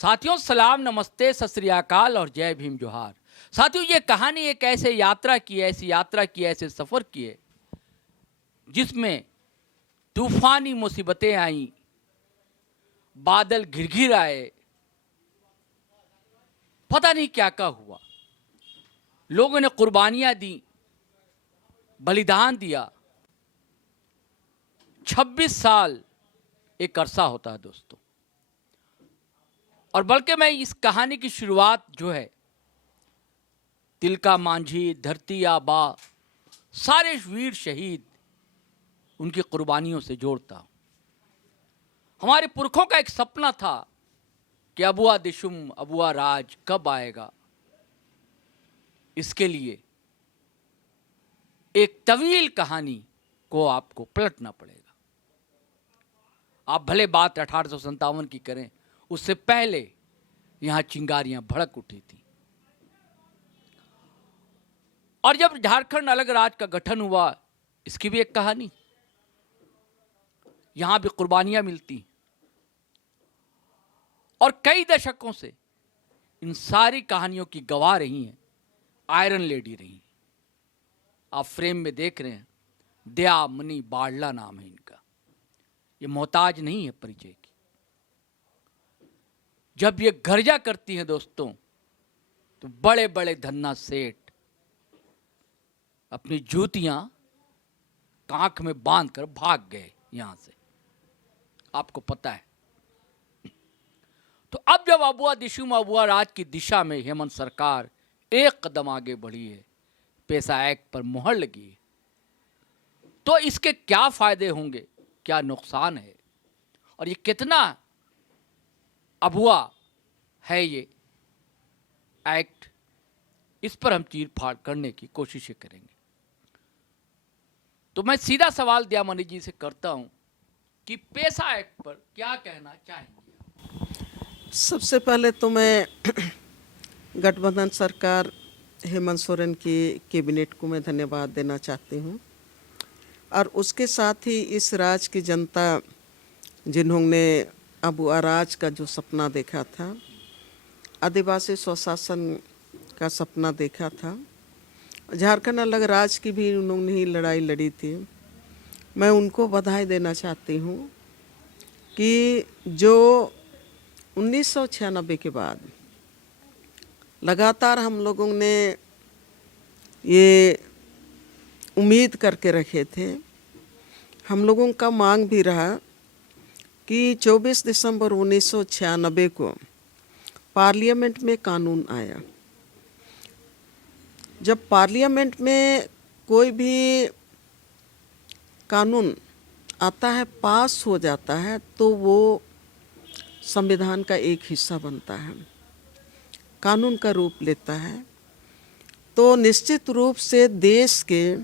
साथियों सलाम, नमस्ते, सत श्री अकाल और जय भीम जोहार। साथियों ये कहानी एक ऐसी यात्रा की ऐसे सफ़र किए जिसमें तूफानी मुसीबतें आईं, बादल घिर आए, पता नहीं क्या क्या हुआ। लोगों ने कुर्बानियां दी, बलिदान दिया। 26 साल एक अरसा होता है दोस्तों। और बल्कि मैं इस कहानी की शुरुआत जो है तिलका मांझी, धरती आबा, सारे वीर शहीद उनकी कुर्बानियों से जोड़ता हूं। हमारे पुरखों का एक सपना था कि अबुआ दिशुम, अबुआ राज कब आएगा। इसके लिए एक तवील कहानी को आपको पलटना पड़ेगा। आप भले बात 1857 की करें, उससे पहले यहां चिंगारियां भड़क उठी थी। और जब झारखंड अलग राज्य का गठन हुआ, इसकी भी एक कहानी, यहां भी कुर्बानियां मिलती। और कई दशकों से इन सारी कहानियों की गवाह रही हैं आयरन लेडी रही। आप फ्रेम में देख रहे हैं, दया मनी बाड़ला नाम है इनका। ये मोहताज नहीं है परिचय की। जब ये गर्जा करती हैं दोस्तों, तो बड़े बड़े धन्ना सेठ अपनी जूतियां कांख में बांधकर भाग गए यहां से, आपको पता है। तो अब जब अबुआ दिशुम, अबुआ राज की दिशा में हेमंत सरकार एक कदम आगे बढ़ी है, पेशा एक्ट पर मुहर लगी है, तो इसके क्या फायदे होंगे, क्या नुकसान है, और ये कितना अबुआ है ये एक्ट, इस पर हम चीर फाड़ करने की कोशिशें करेंगे। तो मैं सीधा सवाल दयामणि जी से करता हूं कि पेशा एक्ट पर क्या कहना चाहेंगे। सबसे पहले तो मैं गठबंधन सरकार हेमंत सोरेन की कैबिनेट को मैं धन्यवाद देना चाहती हूँ, और उसके साथ ही इस राज्य की जनता जिन्होंने अबुआ राज का जो सपना देखा था, आदिवासी स्वशासन का सपना देखा था, झारखंड अलग राज्य की भी उन्होंने ही लड़ाई लड़ी थी। मैं उनको बधाई देना चाहती हूँ कि जो 1996 के बाद लगातार हम लोगों ने ये उम्मीद करके रखे थे, हम लोगों का मांग भी रहा कि 24 दिसंबर 1996 को पार्लियामेंट में कानून आया। जब पार्लियामेंट में कोई भी कानून आता है, पास हो जाता है, तो वो संविधान का एक हिस्सा बनता है, कानून का रूप लेता है। तो निश्चित रूप से देश के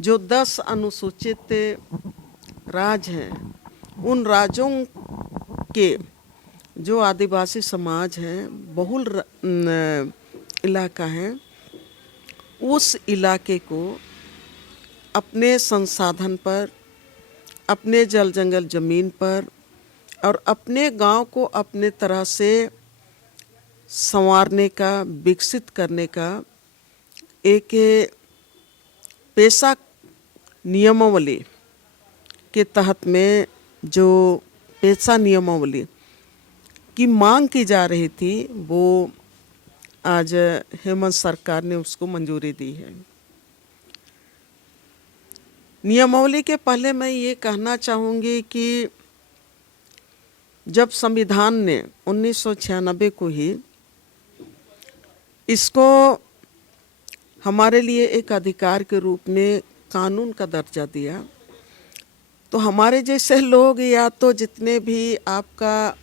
जो 10 अनुसूचित राज्य हैं, उन राज्यों के जो आदिवासी समाज हैं, बहुल इलाका है, उस इलाके को अपने संसाधन पर, अपने जल जंगल ज़मीन पर और अपने गांव को अपने तरह से संवारने का, विकसित करने का एक पेशा नियमावली के तहत में जो पेशा नियमावली की मांग की जा रही थी, वो आज हेमंत सरकार ने उसको मंजूरी दी है। नियमावली के पहले मैं ये कहना चाहूँगी कि जब संविधान ने 1996 को ही इसको हमारे लिए एक अधिकार के रूप में कानून का दर्जा दिया, तो हमारे जैसे लोग, या तो जितने भी आपका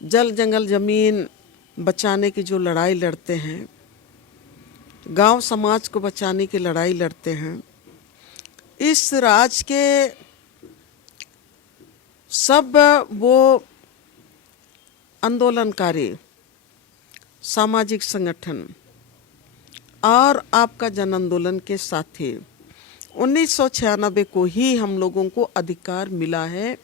जल जंगल ज़मीन बचाने की जो लड़ाई लड़ते हैं, गांव समाज को बचाने की लड़ाई लड़ते हैं, इस राज्य के सब वो आंदोलनकारी सामाजिक संगठन और आपका जन आंदोलन के साथी 1996 को ही हम लोगों को अधिकार मिला है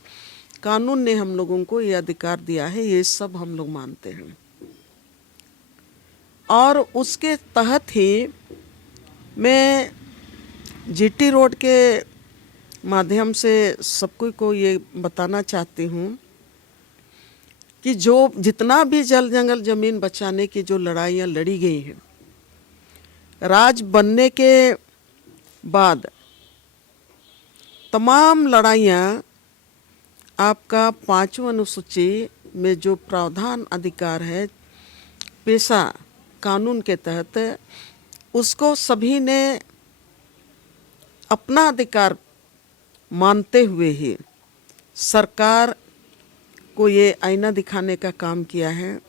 कानून ने हम लोगों को ये अधिकार दिया है, ये सब हम लोग मानते हैं। और उसके तहत ही मैं जीटी रोड के माध्यम से सबको को ये बताना चाहती हूँ कि जो जितना भी जल जंगल ज़मीन बचाने की जो लड़ाइयाँ लड़ी गई हैं, राज बनने के बाद तमाम लड़ाइयाँ आपका 5वीं अनुसूची में जो प्रावधान अधिकार है पेशा कानून के तहत, उसको सभी ने अपना अधिकार मानते हुए ही सरकार को ये आईना दिखाने का काम किया है,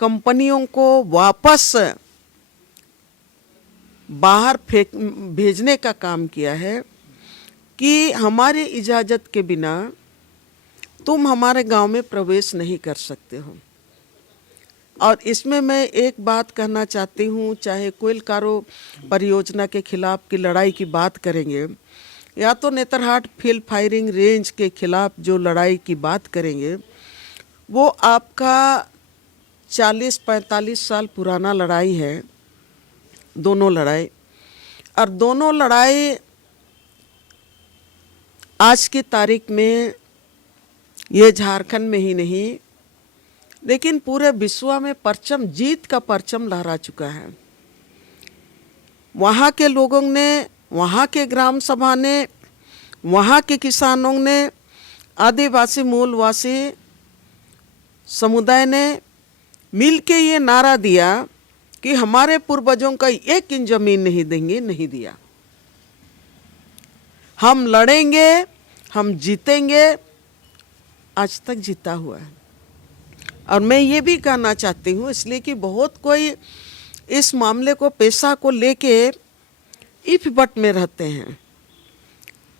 कंपनियों को वापस बाहर भेजने का काम किया है कि हमारी इजाज़त के बिना तुम हमारे गांव में प्रवेश नहीं कर सकते हो। और इसमें मैं एक बात कहना चाहती हूँ, चाहे कोयल कारो परियोजना के खिलाफ की लड़ाई की बात करेंगे या तो नेतरहाट फील्ड फायरिंग रेंज के खिलाफ जो लड़ाई की बात करेंगे, वो आपका 40-45 साल पुराना लड़ाई है, दोनों लड़ाई। और दोनों लड़ाई आज की तारीख में ये झारखंड में ही नहीं लेकिन पूरे विश्व में परचम, जीत का परचम लहरा चुका है। वहाँ के लोगों ने, वहाँ के ग्राम सभा ने, वहाँ के किसानों ने, आदिवासी मूलवासी समुदाय ने मिल के ये नारा दिया कि हमारे पूर्वजों का एक इंच जमीन नहीं देंगे, नहीं दिया। हम लड़ेंगे, हम जीतेंगे, आज तक जीता हुआ है। और मैं ये भी कहना चाहती हूँ, इसलिए कि बहुत कोई इस मामले को पेशा को लेके इफ बट में रहते हैं।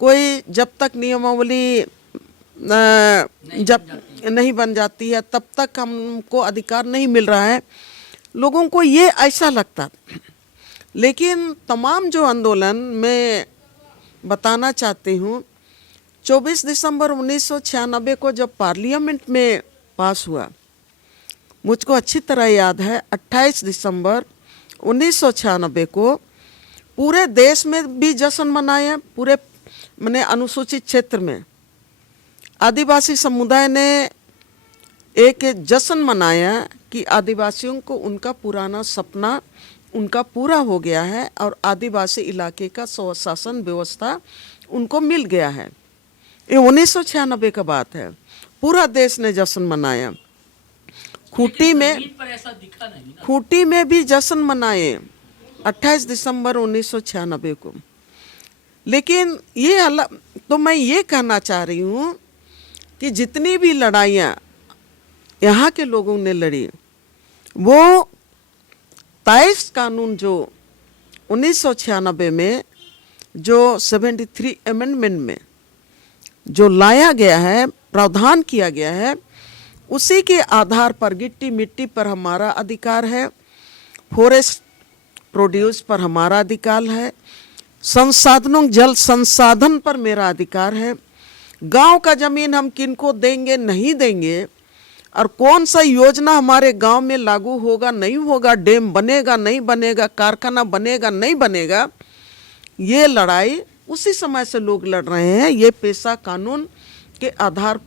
कोई जब तक नियमावली जब नहीं बन जाती है तब तक हमको अधिकार नहीं मिल रहा है, लोगों को ये ऐसा लगता। लेकिन तमाम जो आंदोलन मैं बताना चाहती हूँ, 24 दिसंबर 1996 को जब पार्लियामेंट में पास हुआ, मुझको अच्छी तरह याद है, 28 दिसंबर 1996 को पूरे देश में भी जश्न मनाया। पूरे मैंने अनुसूचित क्षेत्र में आदिवासी समुदाय ने एक जश्न मनाया कि आदिवासियों को उनका पुराना सपना उनका पूरा हो गया है और आदिवासी इलाके का स्वशासन व्यवस्था उनको मिल गया है। ये 1996 का बात है, पूरा देश ने जश्न मनाया। खूंटी में भी जश्न मनाए 28 दिसंबर 1996 को। लेकिन ये तो मैं ये कहना चाह रही हूँ कि जितनी भी लड़ाइयाँ यहाँ के लोगों ने लड़ी, वो 23 कानून जो 1996 में जो 73 अमेंडमेंट में जो लाया गया है, प्रावधान किया गया है, उसी के आधार पर गिट्टी मिट्टी पर हमारा अधिकार है, फॉरेस्ट प्रोड्यूस पर हमारा अधिकार है, संसाधनों जल संसाधन पर मेरा अधिकार है, गांव का जमीन हम किनको देंगे नहीं देंगे और कौन सा योजना हमारे गांव में लागू होगा नहीं होगा, डैम बनेगा नहीं बनेगा, कारखाना बनेगा नहीं बनेगा, ये लड़ाई उसी समय से लोग लड़ रहे हैं। ये पेशा कानून के आधार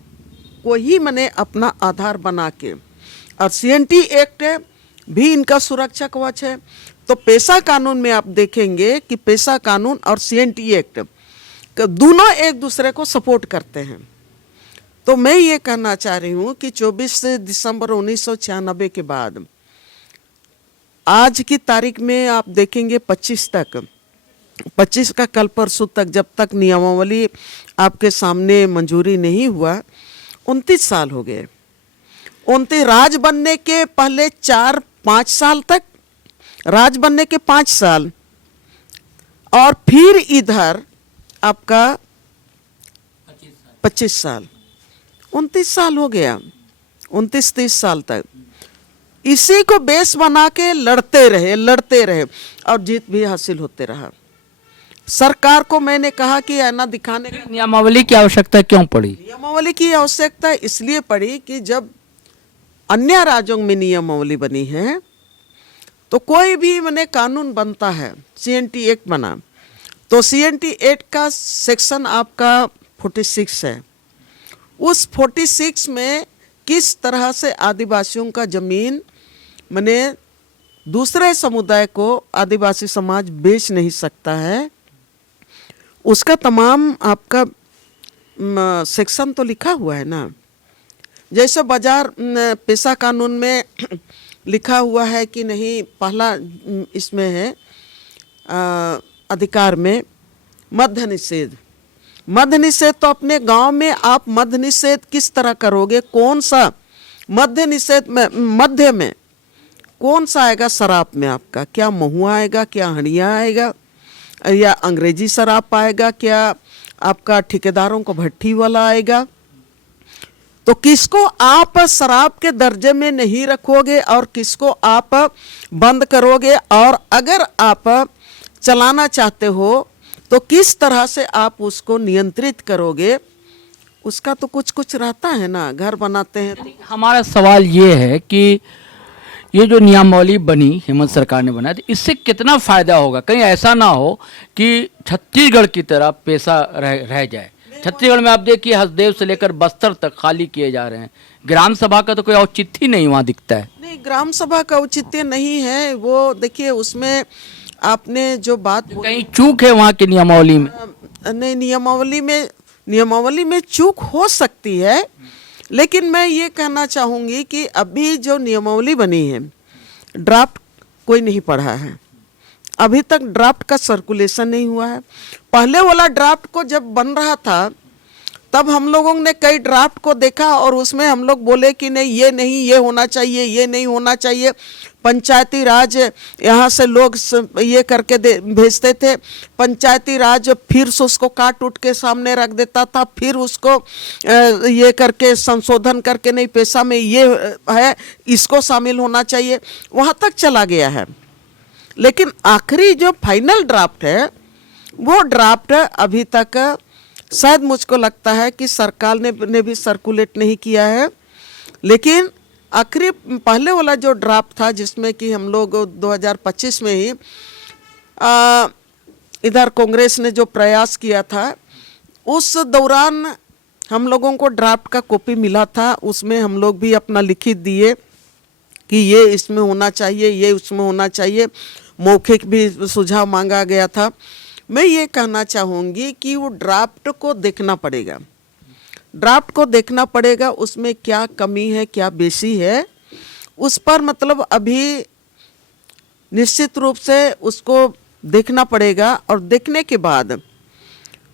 को ही मैंने अपना आधार बना के, और CNT एक्ट भी इनका सुरक्षा कवच है। तो पेशा कानून में आप देखेंगे कि पेशा कानून और CNT एक्ट दोनों एक दूसरे को सपोर्ट करते हैं। तो मैं ये कहना चाह रही हूँ कि 24 दिसंबर 1996 के बाद आज की तारीख में आप देखेंगे 25 का कल परसों तक, जब तक नियमावली आपके सामने मंजूरी नहीं हुआ, 29 साल हो गए। 29 राज बनने के पहले 4-5 साल तक, राज बनने के 5 साल, और फिर इधर आपका 25 साल, 29 साल हो गया। 29-30 साल तक इसी को बेस बना के लड़ते रहे और जीत भी हासिल होते रहा। सरकार को मैंने कहा कि आईना दिखाने का नियमावली की आवश्यकता क्यों पड़ी? नियमावली की आवश्यकता इसलिए पड़ी कि जब अन्य राज्यों में नियमावली बनी है तो कोई भी मैंने कानून बनता है, CNT एक्ट बना, तो CNT एक्ट का सेक्शन आपका 46 है। उस 46 में किस तरह से आदिवासियों का जमीन मैंने दूसरे समुदाय को आदिवासी समाज बेच नहीं सकता है, उसका तमाम आपका सेक्शन तो लिखा हुआ है ना। जैसे बाजार पेशा कानून में लिखा हुआ है कि नहीं, पहला इसमें है अधिकार में मद्य निषेध। मद्य निषेध तो अपने गांव में आप मद्य निषेध किस तरह करोगे? कौन सा मद्य निषेध में, मध्य में कौन सा आएगा? शराब में आपका क्या महुआ आएगा, क्या हड़िया आएगा, या अंग्रेजी शराब आएगा, क्या आपका ठेकेदारों को भट्टी वाला आएगा? तो किसको आप शराब के दर्जे में नहीं रखोगे और किसको आप बंद करोगे? और अगर आप चलाना चाहते हो तो किस तरह से आप उसको नियंत्रित करोगे? उसका तो कुछ कुछ रहता है ना। घर बनाते हैं तो हमारा सवाल ये है कि ये जो नियमावली बनी, हेमंत सरकार ने बनाया, तो इससे कितना फायदा होगा? कहीं ऐसा ना हो कि छत्तीसगढ़ की तरह पेशा रह जाए। छत्तीसगढ़ में आप देखिए हसदेव से लेकर बस्तर तक खाली किए जा रहे हैं। ग्राम सभा का तो कोई औचित्य नहीं वहाँ दिखता है। नहीं, ग्राम सभा का औचित्य नहीं है। वो देखिए उसमें आपने जो बात कहीं चूक है वहाँ की नियमावली में? नहीं, नियमावली में चूक हो सकती है, लेकिन मैं ये कहना चाहूँगी कि अभी जो नियमावली बनी है, ड्राफ्ट कोई नहीं पढ़ा है। अभी तक ड्राफ्ट का सर्कुलेशन नहीं हुआ है। पहले वाला ड्राफ्ट को जब बन रहा था तब हम लोगों ने कई ड्राफ्ट को देखा और उसमें हम लोग बोले कि नहीं, ये होना चाहिए, ये नहीं होना चाहिए। पंचायती राज यहाँ से लोग ये करके भेजते थे, पंचायती राज फिर से उसको काट उठ के सामने रख देता था, फिर उसको ये करके संशोधन करके नहीं, पेशा में ये है, इसको शामिल होना चाहिए, वहाँ तक चला गया है। लेकिन आखिरी जो फाइनल ड्राफ्ट है वो ड्राफ्ट अभी तक शायद मुझको लगता है कि सरकार ने भी सर्कुलेट नहीं किया है। लेकिन आखिरी पहले वाला जो ड्राफ्ट था जिसमें कि हम लोग 2025 में ही इधर कांग्रेस ने जो प्रयास किया था, उस दौरान हम लोगों को ड्राफ्ट का कॉपी मिला था। उसमें हम लोग भी अपना लिखित दिए कि ये इसमें होना चाहिए, ये उसमें होना चाहिए। मौखिक भी सुझाव मांगा गया था। मैं ये कहना चाहूँगी कि वो ड्राफ्ट को देखना पड़ेगा, ड्राफ्ट को देखना पड़ेगा, उसमें क्या कमी है, क्या बेसी है, उस पर मतलब अभी निश्चित रूप से उसको देखना पड़ेगा। और देखने के बाद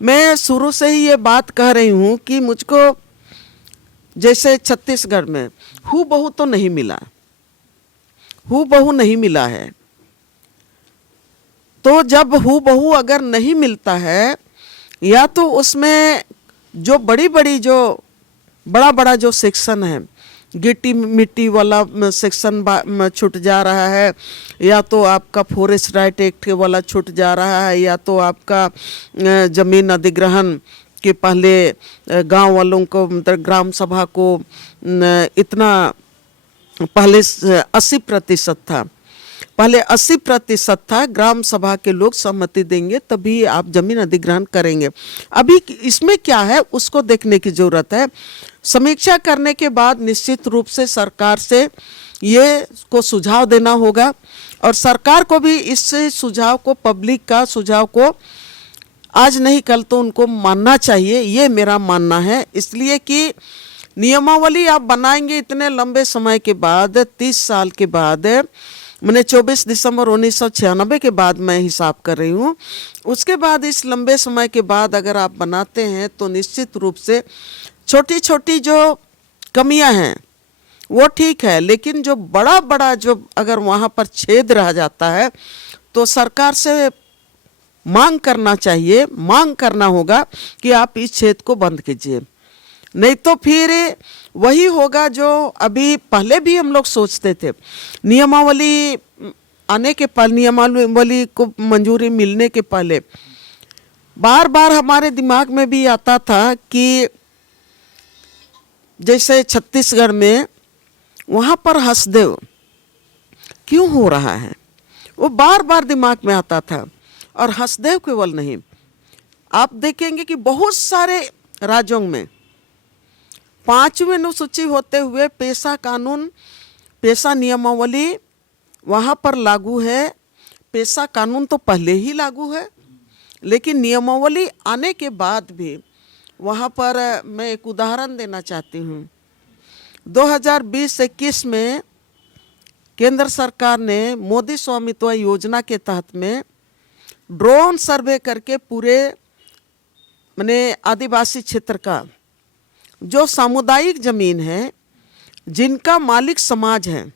मैं शुरू से ही ये बात कह रही हूँ कि मुझको जैसे छत्तीसगढ़ में हूबहू तो नहीं मिला, हूबहू नहीं मिला है। तो जब हूबहू अगर नहीं मिलता है, या तो उसमें जो बड़ा बड़ा जो सेक्शन है, गिट्टी मिट्टी वाला सेक्शन छूट जा रहा है, या तो आपका फॉरेस्ट राइट एक्ट वाला छूट जा रहा है, या तो आपका जमीन अधिग्रहण के पहले गांव वालों को मतलब ग्राम सभा को इतना पहले 80% था, पहले 80% था, ग्राम सभा के लोग सहमति देंगे तभी आप जमीन अधिग्रहण करेंगे। अभी इसमें क्या है उसको देखने की जरूरत है। समीक्षा करने के बाद निश्चित रूप से सरकार से ये को सुझाव देना होगा और सरकार को भी इस सुझाव को, पब्लिक का सुझाव को आज नहीं कल तो उनको मानना चाहिए, ये मेरा मानना है। इसलिए कि नियमावली आप बनाएंगे इतने लंबे समय के बाद, 30 साल के बाद, मैंने 24 दिसंबर 1996 के बाद मैं हिसाब कर रही हूँ, उसके बाद इस लंबे समय के बाद अगर आप बनाते हैं तो निश्चित रूप से छोटी छोटी जो कमियां हैं वो ठीक है, लेकिन जो बड़ा बड़ा जो अगर वहाँ पर छेद रह जाता है तो सरकार से मांग करना चाहिए, मांग करना होगा कि आप इस छेद को बंद कीजिए। नहीं तो फिर वही होगा जो अभी पहले भी हम लोग सोचते थे। नियमावली आने के पहले, नियमावली को मंजूरी मिलने के पहले बार बार हमारे दिमाग में भी आता था कि जैसे छत्तीसगढ़ में वहाँ पर हसदेव क्यों हो रहा है, वो बार बार दिमाग में आता था। और हसदेव केवल नहीं, आप देखेंगे कि बहुत सारे राज्यों में 5वीं अनुसूची होते हुए पेशा कानून, पेशा नियमावली वहाँ पर लागू है। पेशा कानून तो पहले ही लागू है, लेकिन नियमावली आने के बाद भी वहाँ पर मैं एक उदाहरण देना चाहती हूँ। 2020-21 में केंद्र सरकार ने मोदी स्वामित्व योजना के तहत में ड्रोन सर्वे करके पूरे माने आदिवासी क्षेत्र का जो सामुदायिक जमीन है, जिनका मालिक समाज है,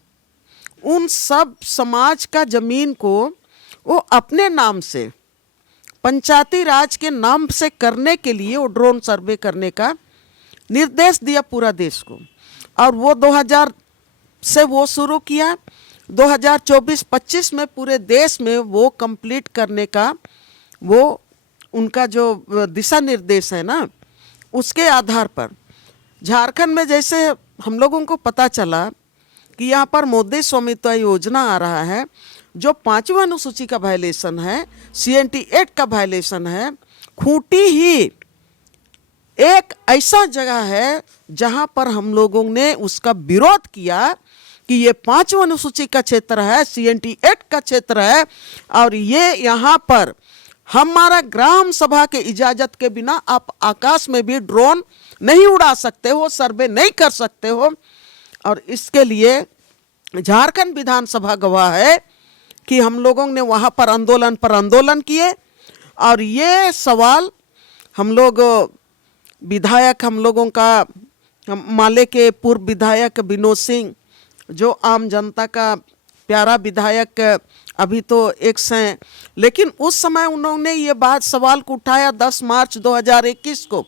उन सब समाज का जमीन को वो अपने नाम से पंचायती राज के नाम से करने के लिए वो ड्रोन सर्वे करने का निर्देश दिया पूरा देश को। और वो 2000 से वो शुरू किया, 2024-25 में पूरे देश में वो कंप्लीट करने का वो उनका जो दिशा निर्देश है ना, उसके आधार पर झारखंड में जैसे हम लोगों को पता चला कि यहाँ पर मोदी स्वामित्व योजना आ रहा है, जो 5वीं अनुसूची का वायलेशन है, CNT एक्ट का वायलेशन है। खूंटी ही एक ऐसा जगह है जहाँ पर हम लोगों ने उसका विरोध किया कि ये 5वीं अनुसूची का क्षेत्र है, CNT एक्ट का क्षेत्र है, और ये यहाँ पर हमारा ग्राम सभा के इजाजत के बिना आप आकाश में भी ड्रोन नहीं उड़ा सकते हो, सर्वे नहीं कर सकते हो। और इसके लिए झारखंड विधानसभा गवाह है कि हम लोगों ने वहाँ पर आंदोलन किए। और ये सवाल हम लोग विधायक, हम लोगों का माले के पूर्व विधायक विनोद सिंह, जो आम जनता का प्यारा विधायक अभी तो एक्स हैं, लेकिन उस समय उन्होंने ये बात सवाल को उठाया 10 मार्च 2021 को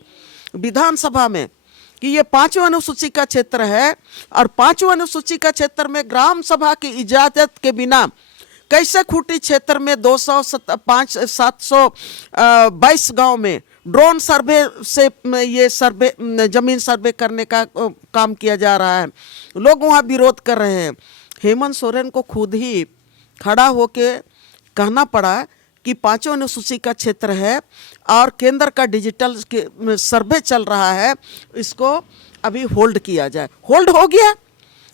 विधानसभा में कि ये 5वीं अनुसूची का क्षेत्र है, और 5वीं अनुसूची का क्षेत्र में ग्राम सभा की इजाजत के बिना कैसे खूंटी क्षेत्र में 722 गांव में ड्रोन सर्वे से ये सर्वे जमीन सर्वे करने का काम किया जा रहा है। लोग वहाँ विरोध कर रहे हैं। हेमंत सोरेन को खुद ही खड़ा होके कहना पड़ा कि 5वीं अनुसूची का क्षेत्र है और केंद्र का डिजिटल सर्वे चल रहा है, इसको अभी होल्ड किया जाए। होल्ड हो गया,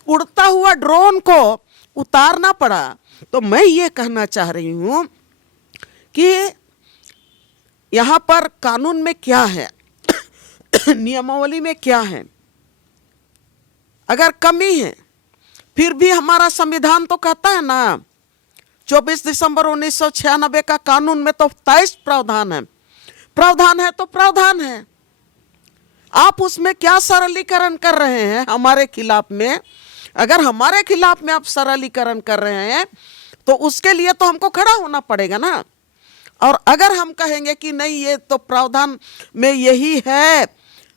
उड़ता हुआ ड्रोन को उतारना पड़ा। तो मैं ये कहना चाह रही हूँ कि यहाँ पर कानून में क्या है, नियमावली में क्या है। अगर कमी है, फिर भी हमारा संविधान तो कहता है ना, 24 दिसंबर 1996 का कानून में तो 23 प्रावधान है। प्रावधान है तो प्रावधान है, आप उसमें क्या सरलीकरण कर रहे हैं हमारे खिलाफ में? अगर हमारे खिलाफ में आप सरलीकरण कर रहे हैं तो उसके लिए तो हमको खड़ा होना पड़ेगा ना। और अगर हम कहेंगे कि नहीं ये तो प्रावधान में यही है,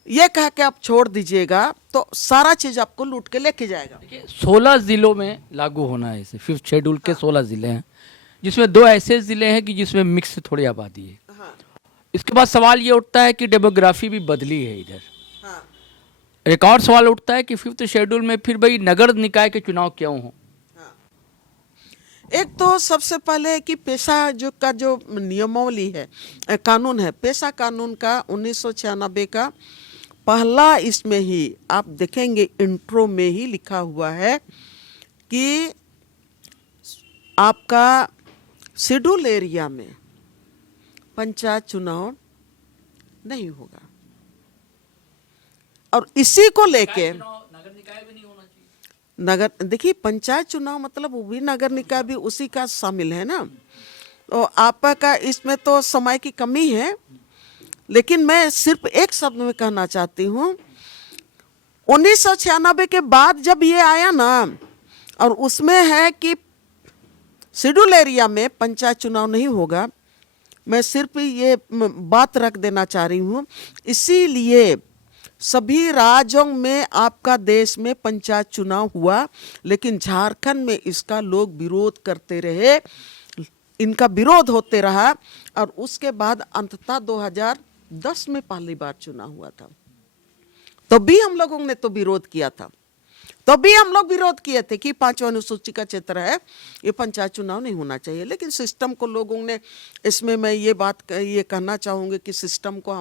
ये कह के आप छोड़ दीजिएगा, तो सारा चीज आपको लूट के लेके जाएगा। 16 जिलों में लागू होना है इसे। 5th शेड्यूल के 16 जिले हैं, जिसमें 2 ऐसे जिले हैं कि जिसमें मिक्स थोड़ी आबादी है। इसके बाद सवाल ये उठता है कि डेमोग्राफी भी बदली है इधर। एक और सवाल उठता है कि 5th शेड्यूल में फिर भाई नगर निकाय के चुनाव क्यों हो? एक तो सबसे पहले कि पेशा जो नियमावली है, कानून है, पेशा कानून का 1996 का पहला, इसमें ही आप देखेंगे इंट्रो में ही लिखा हुआ है कि आपका शेड्यूल एरिया में पंचायत चुनाव नहीं होगा। और इसी को लेके नगर निकाय भी नहीं होना चाहिए। नगर, देखिए पंचायत चुनाव मतलब वो भी नगर निकाय भी उसी का शामिल है ना। तो आपका इसमें तो समय की कमी है, लेकिन मैं सिर्फ एक शब्द में कहना चाहती हूँ, 1996 के बाद जब ये आया ना, और उसमें है कि शेड्यूल एरिया में पंचायत चुनाव नहीं होगा, मैं सिर्फ ये बात रख देना चाह रही हूँ। इसीलिए सभी राज्यों में आपका देश में पंचायत चुनाव हुआ, लेकिन झारखंड में इसका लोग विरोध करते रहे। इनका विरोध होते रहा और उसके बाद अंततः 2010 में पहली बार चुनाव हुआ था। तो भी हम लोगों ने तो विरोध किया था, तो भी हम लोग विरोध किए थे कि 5वां अनुसूची का क्षेत्र है, ये पंचायत चुनाव नहीं होना चाहिए। लेकिन सिस्टम को लोगों ने, इसमें मैं ये कहना चाहूँगी कि सिस्टम को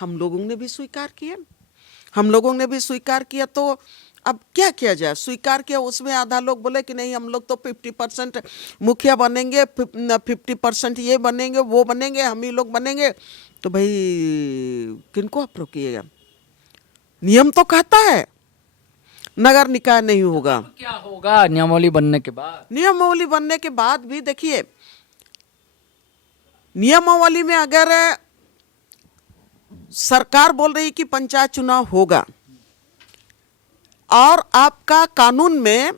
हम लोगों ने भी स्वीकार किया, हम लोगों ने भी स्वीकार किया। तो अब क्या किया जाए, स्वीकार किया, उसमें आधा लोग बोले कि नहीं हम लोग तो 50% मुखिया बनेंगे, 50% ये बनेंगे वो बनेंगे, हम ही लोग बनेंगे। तो भाई किनको आप रोकिएगा, नियम तो कहता है नगर निकाय नहीं होगा। क्या होगा नियमावली बनने के बाद? नियमावली बनने के बाद भी देखिए, नियमावली में अगर सरकार बोल रही कि पंचायत चुनाव होगा और आपका कानून में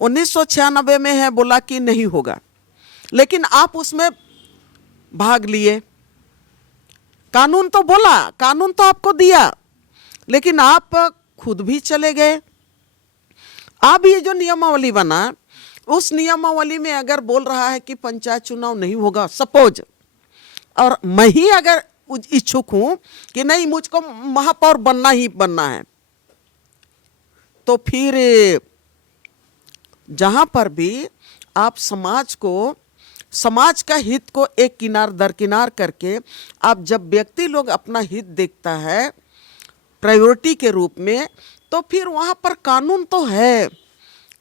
1996 में है बोला कि नहीं होगा, लेकिन आप उसमें भाग लिए, कानून तो बोला, कानून तो आपको दिया, लेकिन आप खुद भी चले गए। अब ये जो नियमावली बना, उस नियमावली में अगर बोल रहा है कि पंचायत चुनाव नहीं होगा, सपोज, और मैं ही अगर इच्छुक हूं कि नहीं मुझको महापौर बनना ही बनना है, तो फिर जहां पर भी आप समाज का हित को एक किनार दरकिनार करके, आप जब व्यक्ति लोग अपना हित देखता है प्रायोरिटी के रूप में, तो फिर वहाँ पर कानून तो है,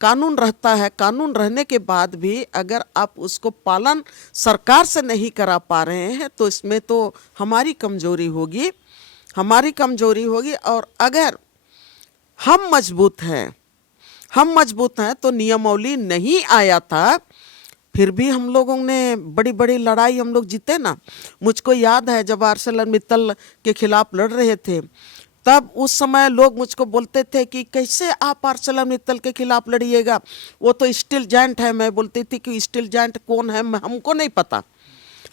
कानून रहता है। कानून रहने के बाद भी अगर आप उसको पालन सरकार से नहीं करा पा रहे हैं, तो इसमें तो हमारी कमजोरी होगी, हमारी कमजोरी होगी। और अगर हम मजबूत हैं तो नियमावली नहीं आया था, फिर भी हम लोगों ने बड़ी बड़ी लड़ाई हम लोग जीते ना। मुझको याद है जब आर्सेलरमित्तल के खिलाफ लड़ रहे थे, तब उस समय लोग मुझको बोलते थे कि कैसे आप आर्सेलरमित्तल के खिलाफ लड़िएगा, वो तो स्टील जायंट है। मैं बोलती थी कि स्टील जायंट कौन है हमको नहीं पता,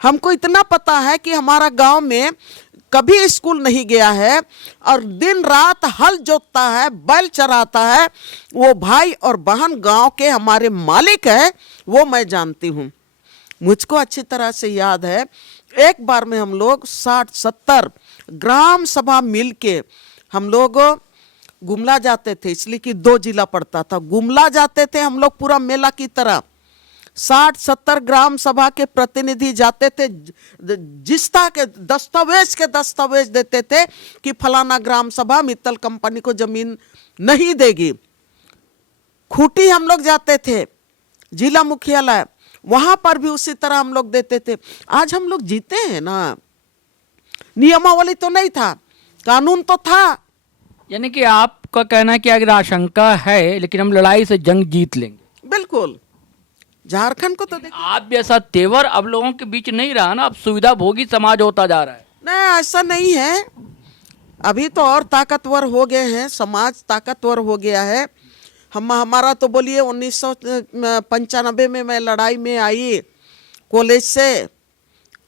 हमको इतना पता है कि हमारा गांव में कभी स्कूल नहीं गया है और दिन रात हल जोतता है, बैल चराता है, वो भाई और बहन गांव के हमारे मालिक है, वो मैं जानती हूँ। मुझको अच्छी तरह से याद है, एक बार में हम लोग 60-70 ग्राम सभा मिल के हम लोग गुमला जाते थे, इसलिए कि 2 जिला पड़ता था, गुमला जाते थे हम लोग पूरा मेला की तरह। 60-70 ग्राम सभा के प्रतिनिधि जाते थे, जिस्ता के दस्तावेज देते थे कि फलाना ग्राम सभा मित्तल कंपनी को जमीन नहीं देगी। खूंटी हम लोग जाते थे, जिला मुख्यालय, वहां पर भी उसी तरह हम लोग देते थे। आज हम लोग जीते हैं ना, नियमावली तो नहीं था, कानून तो था। यानी कि आपका कहना है कि अगर आशंका है, लेकिन हम लड़ाई से जंग जीत लेंगे। बिल्कुल, झारखंड को तो देखिए, आप जैसा तेवर अब लोगों के बीच नहीं रहा ना, अब सुविधा भोगी समाज होता जा रहा है। नहीं, ऐसा नहीं है, अभी तो और ताकतवर हो गए हैं, समाज ताकतवर हो गया है। हमारा तो बोलिए 1995 में मैं लड़ाई में आई, कॉलेज से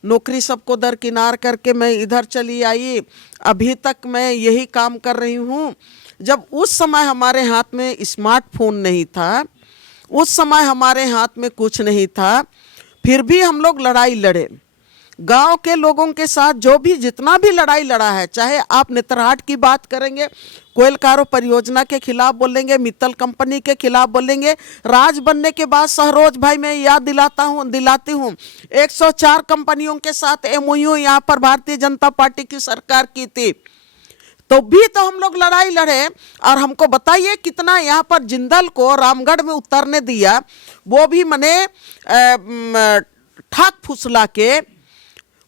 नौकरी सबको दरकिनार करके मैं इधर चली आई, अभी तक मैं यही काम कर रही हूँ। जब उस समय हमारे हाथ में स्मार्टफोन नहीं था, उस समय हमारे हाथ में कुछ नहीं था, फिर भी हम लोग लड़ाई लड़े। गांव के लोगों के साथ जो भी जितना भी लड़ाई लड़ा है, चाहे आप नेतरहाट की बात करेंगे, कोयलकारो परियोजना के खिलाफ बोलेंगे, मित्तल कंपनी के खिलाफ बोलेंगे, राज बनने के बाद सहरोज भाई मैं याद दिलाती हूँ 104 कंपनियों के साथ MOU यहाँ पर भारतीय जनता पार्टी की सरकार की थी, तो भी तो हम लोग लड़ाई लड़े। और हमको बताइए कितना यहाँ पर जिंदल को रामगढ़ में उतरने दिया, वो भी मने ठाक फुसला के,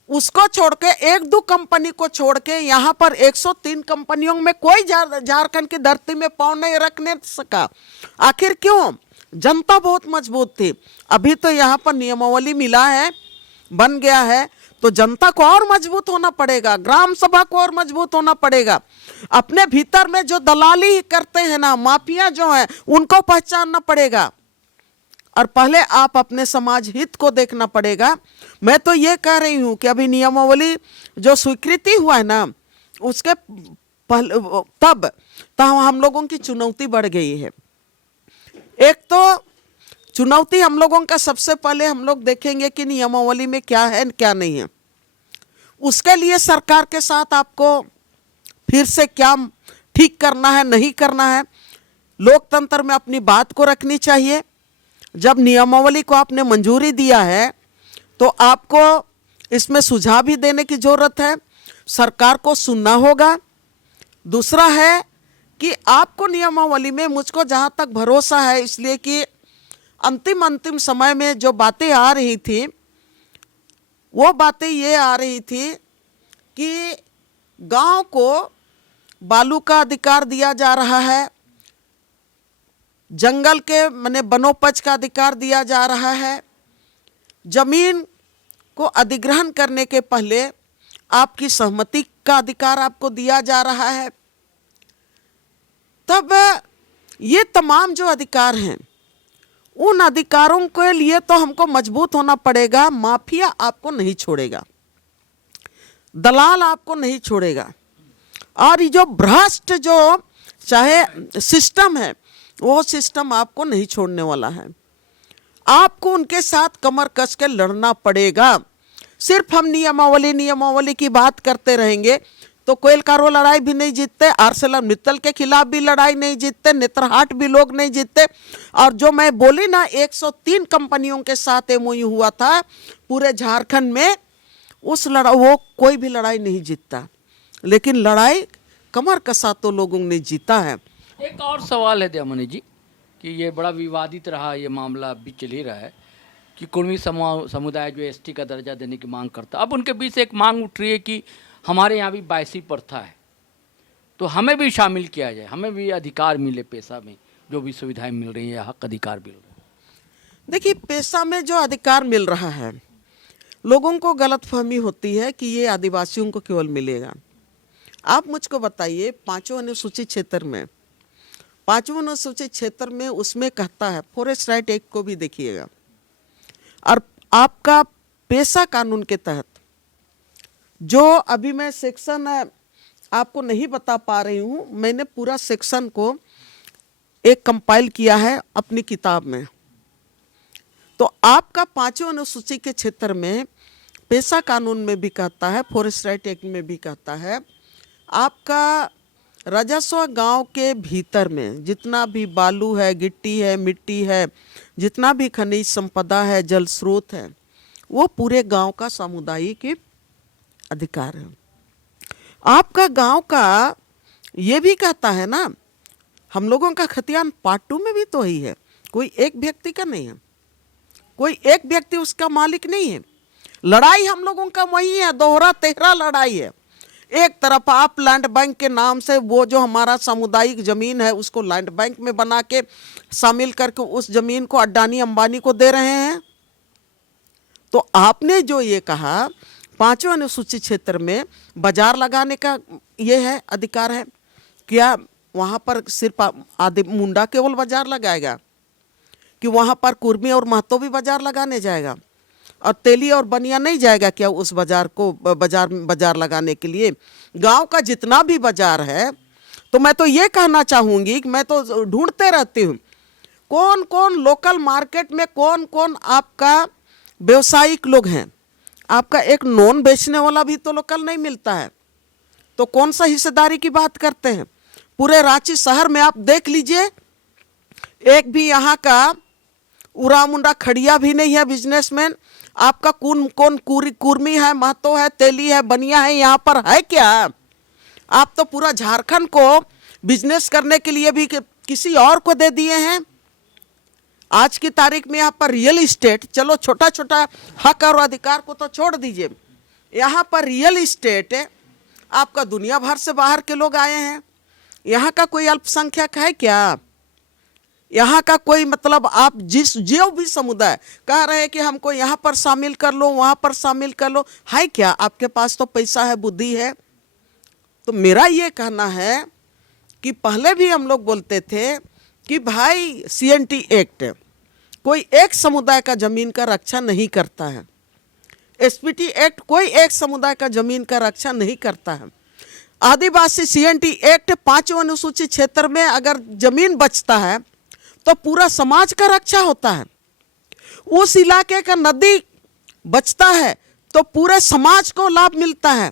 उसको छोड़ के 1-2 कंपनी को छोड़ के यहाँ पर 103 कंपनियों में कोई झारखंड की धरती में पांव नहीं रखने सका। आखिर क्यों? जनता बहुत मजबूत थी। अभी तो यहाँ पर नियमावली मिला है, बन गया है, तो जनता को और मजबूत होना पड़ेगा, ग्राम सभा को और मजबूत होना पड़ेगा। अपने भीतर में जो दलाली करते हैं ना, माफिया जो है, उनको पहचानना पड़ेगा। और पहले आप अपने समाज हित को देखना पड़ेगा। मैं तो ये कह रही हूँ कि अभी नियमावली जो स्वीकृति हुआ है ना, उसके पहले तब हम लोगों की चुनौती बढ़ गई है। एक तो चुनौती हम लोगों का सबसे पहले हम लोग देखेंगे कि नियमावली में क्या है क्या नहीं है। उसके लिए सरकार के साथ आपको फिर से क्या ठीक करना है नहीं करना है, लोकतंत्र में अपनी बात को रखनी चाहिए। जब नियमावली को आपने मंजूरी दिया है तो आपको इसमें सुझाव भी देने की ज़रूरत है, सरकार को सुनना होगा। दूसरा है कि आपको नियमावली में, मुझको जहाँ तक भरोसा है, इसलिए कि अंतिम समय में जो बातें आ रही थी वो बातें ये आ रही थी कि गांव को बालू का अधिकार दिया जा रहा है, जंगल के माने वनोपज का अधिकार दिया जा रहा है, जमीन को अधिग्रहण करने के पहले आपकी सहमति का अधिकार आपको दिया जा रहा है। तब ये तमाम जो अधिकार हैं, उन अधिकारों के लिए तो हमको मजबूत होना पड़ेगा। माफिया आपको नहीं छोड़ेगा, दलाल आपको नहीं छोड़ेगा, और ये जो भ्रष्ट जो चाहे सिस्टम है वो सिस्टम आपको नहीं छोड़ने वाला है। आपको उनके साथ कमर कस के लड़ना पड़ेगा। सिर्फ हम नियमावली की बात करते रहेंगे तो कोयलकारो लड़ाई भी नहीं जीतते, आर्सेलरमित्तल के खिलाफ भी लड़ाई नहीं जीतते, नेत्रहाट भी लोग नहीं जीतते। और जो मैं बोली ना 103 कंपनियों के साथ एमओयू हुआ था पूरे झारखंड में, उस वो कोई भी लड़ाई नहीं जीतता, लेकिन लड़ाई कमर कसा तो लोगों ने जीता है। एक और सवाल है दयामणि जी कि ये बड़ा विवादित रहा, ये मामला अभी चल ही रहा है कि कुर्मी समुदाय जो एसटी का दर्जा देने की मांग करता, अब उनके बीच एक मांग उठ रही है कि हमारे यहाँ भी 22वीं प्रथा है तो हमें भी शामिल किया जाए, हमें भी अधिकार मिले, पेशा में जो भी सुविधाएं मिल रही है, हक अधिकार मिल रहा है। देखिए, पेशा में जो अधिकार मिल रहा है, लोगों को गलतफहमी होती है कि ये आदिवासियों को केवल मिलेगा। आप मुझको बताइए, पांचों अनुसूचित क्षेत्र में उसमें कहता है, फॉरेस्ट राइट एक्ट को भी देखिएगा, और आपका पेशा कानून के तहत जो अभी मैं सेक्शन आपको नहीं बता पा रही हूँ, मैंने पूरा सेक्शन को एक कंपाइल किया है अपनी किताब में। तो आपका पांचों अनुसूची के क्षेत्र में पेशा कानून में भी कहता है, फॉरेस्ट राइट एक्ट में भी कहता है, आपका राजस्व गांव के भीतर में जितना भी बालू है, गिट्टी है, मिट्टी है, जितना भी खनिज संपदा है, जल स्रोत है, वो पूरे गांव का सामुदायिक अधिकार है। आपका गांव का ये भी कहता है ना, हम लोगों का खतियान पार्ट 2 में भी तो ही है, कोई एक व्यक्ति का नहीं है, कोई एक व्यक्ति उसका मालिक नहीं है। लड़ाई हम लोगों का वही है, दोहरा तेहरा लड़ाई है। एक तरफ आप लैंड बैंक के नाम से वो जो हमारा सामुदायिक जमीन है उसको लैंड बैंक में बना के शामिल करके उस जमीन को अडानी अंबानी को दे रहे हैं। तो आपने जो ये कहा, पांचों अनुसूचित क्षेत्र में बाजार लगाने का ये है अधिकार है, क्या वहाँ पर सिर्फ आदि मुंडा केवल बाजार लगाएगा कि वहाँ पर कुर्मी और महतो भी बाजार लगाने जाएगा, और तेली और बनिया नहीं जाएगा क्या उस बाजार को बाजार लगाने के लिए? गांव का जितना भी बाजार है, तो मैं तो ये कहना चाहूँगी कि मैं तो ढूंढते रहती हूँ कौन कौन लोकल मार्केट में कौन कौन आपका व्यवसायिक लोग हैं। आपका एक नॉन बेचने वाला भी तो लोकल नहीं मिलता है, तो कौन सा हिस्सेदारी की बात करते हैं? पूरे रांची शहर में आप देख लीजिए, एक भी यहाँ का उरा मुंडा खड़िया भी नहीं है बिजनेसमैन। आपका कौन कौन कुर्मी है, महतो है, तेली है, बनिया है, यहाँ पर है क्या? आप तो पूरा झारखंड को बिजनेस करने के लिए भी किसी और को दे दिए हैं। आज की तारीख में यहाँ पर रियल इस्टेट, चलो छोटा छोटा हक और अधिकार को तो छोड़ दीजिए, यहाँ पर रियल इस्टेट आपका दुनिया भर से बाहर के लोग आए हैं। यहाँ का कोई अल्पसंख्यक है क्या? यहाँ का कोई मतलब आप जो भी समुदाय कह रहे हैं कि हमको यहाँ पर शामिल कर लो, वहाँ पर शामिल कर लो, है क्या? आपके पास तो पैसा है, बुद्धि है। तो मेरा ये कहना है कि पहले भी हम लोग बोलते थे कि भाई CNT एक्ट कोई एक समुदाय का जमीन का रक्षा नहीं करता है, SPT एक्ट कोई एक समुदाय का जमीन का रक्षा नहीं करता है। आदिवासी CNT एक्ट पांचों अनुसूचित क्षेत्र में अगर जमीन बचता है तो पूरा समाज का रक्षा होता है। उस इलाके का नदी बचता है तो पूरे समाज को लाभ मिलता है।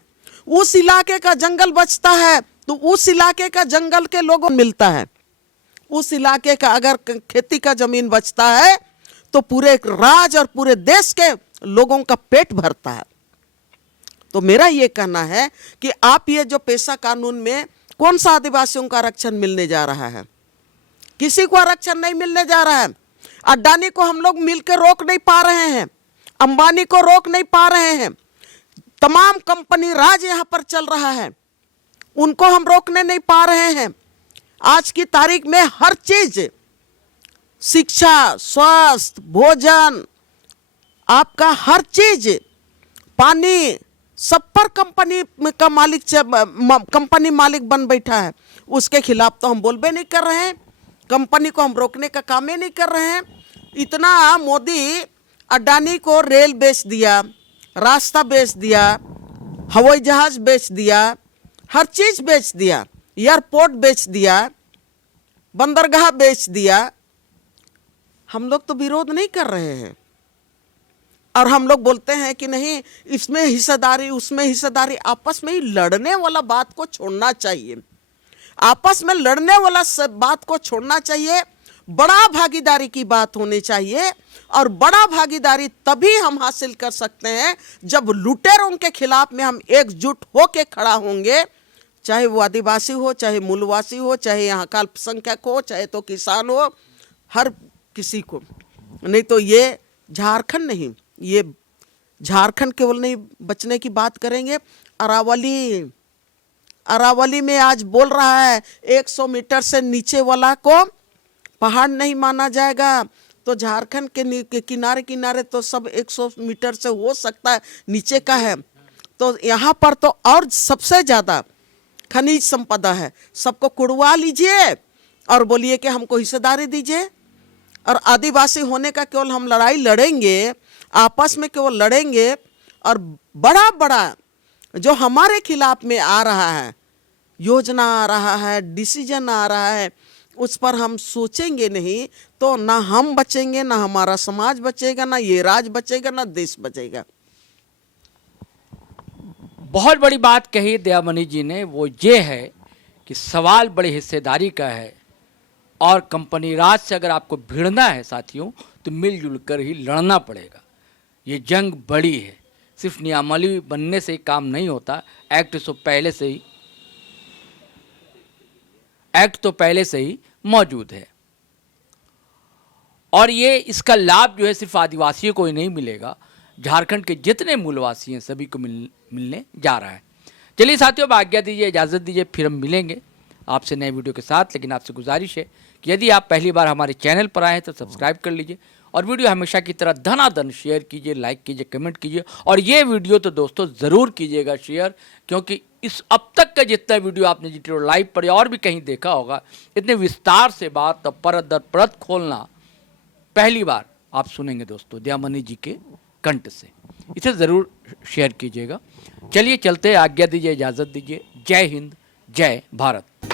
उस इलाके का जंगल बचता है तो उस इलाके का जंगल के लोगों को मिलता है। उस इलाके का अगर खेती का जमीन बचता है तो पूरे राज्य और पूरे देश के लोगों का पेट भरता है। तो मेरा ये कहना है कि आप ये जो पेशा कानून में कौन सा आदिवासियों का आरक्षण मिलने जा रहा है? किसी को आरक्षण नहीं मिलने जा रहा है। अडानी को हम लोग मिलकर रोक नहीं पा रहे हैं, अंबानी को रोक नहीं पा रहे हैं, तमाम कंपनी राज यहाँ पर चल रहा है, उनको हम रोकने नहीं पा रहे हैं। आज की तारीख में हर चीज, शिक्षा, स्वास्थ्य, भोजन, आपका हर चीज, पानी, सब पर कंपनी मालिक बन बैठा है। उसके खिलाफ तो हम बोलबे नहीं कर रहे हैं, कंपनी को हम रोकने का काम ही नहीं कर रहे हैं। इतना मोदी अडानी को रेल बेच दिया, रास्ता बेच दिया, हवाई जहाज बेच दिया, हर चीज बेच दिया, एयरपोर्ट बेच दिया, बंदरगाह बेच दिया। हम लोग तो विरोध नहीं कर रहे हैं और हम लोग बोलते हैं कि नहीं इसमें हिस्सेदारी उसमें हिस्सेदारी। आपस में ही लड़ने वाला बात को छोड़ना चाहिए, आपस में लड़ने वाला बात को छोड़ना चाहिए। बड़ा भागीदारी की बात होनी चाहिए और बड़ा भागीदारी तभी हम हासिल कर सकते हैं जब लुटेरों के खिलाफ में हम एकजुट होके खड़ा होंगे, चाहे वो आदिवासी हो, चाहे मूलवासी हो, चाहे यहाँ का अल्पसंख्यक हो, चाहे तो किसान हो, हर किसी को। नहीं तो ये झारखंड नहीं, ये झारखंड केवल नहीं बचने की बात करेंगे। अरावली में आज बोल रहा है 100 मीटर से नीचे वाला को पहाड़ नहीं माना जाएगा। तो झारखंड के किनारे किनारे तो सब 100 मीटर से हो सकता है नीचे का है। तो यहाँ पर तो और सबसे ज़्यादा खनिज संपदा है। सबको कुड़वा लीजिए और बोलिए कि हमको हिस्सेदारी दीजिए। और आदिवासी होने का केवल हम लड़ाई लड़ेंगे, आपस में केवल लड़ेंगे और बड़ा बड़ा जो हमारे खिलाफ में आ रहा है, योजना आ रहा है, डिसीजन आ रहा है, उस पर हम सोचेंगे नहीं तो ना हम बचेंगे, ना हमारा समाज बचेगा, ना ये राज्य बचेगा, ना देश बचेगा। बहुत बड़ी बात कही दयामणि जी ने, वो ये है कि सवाल बड़ी हिस्सेदारी का है और कंपनी राज से अगर आपको भिड़ना है साथियों तो मिलजुल कर ही लड़ना पड़ेगा। ये जंग बड़ी है, सिर्फ नियमावली बनने से काम नहीं होता। एक्ट तो पहले से ही मौजूद है और ये इसका लाभ जो है सिर्फ आदिवासियों को ही नहीं मिलेगा, झारखंड के जितने मूलवासी हैं सभी को मिलने जा रहा है। चलिए साथियों, अब आज्ञा दीजिए, इजाज़त दीजिए, फिर हम मिलेंगे आपसे नए वीडियो के साथ। लेकिन आपसे गुजारिश है कि यदि आप पहली बार हमारे चैनल पर आए हैं तो सब्सक्राइब कर लीजिए और वीडियो हमेशा की तरह धनाधन शेयर कीजिए, लाइक कीजिए, कमेंट कीजिए। और ये वीडियो तो दोस्तों ज़रूर कीजिएगा शेयर, क्योंकि इस अब तक का जितना वीडियो आपने जितने लाइव पर या और भी कहीं देखा होगा, इतने विस्तार से बात परत दर परत खोलना पहली बार आप सुनेंगे दोस्तों दयामणि जी के कंठ से। इसे ज़रूर शेयर कीजिएगा। चलिए चलते, आज्ञा दीजिए, इजाज़त दीजिए। जय हिंद, जय भारत।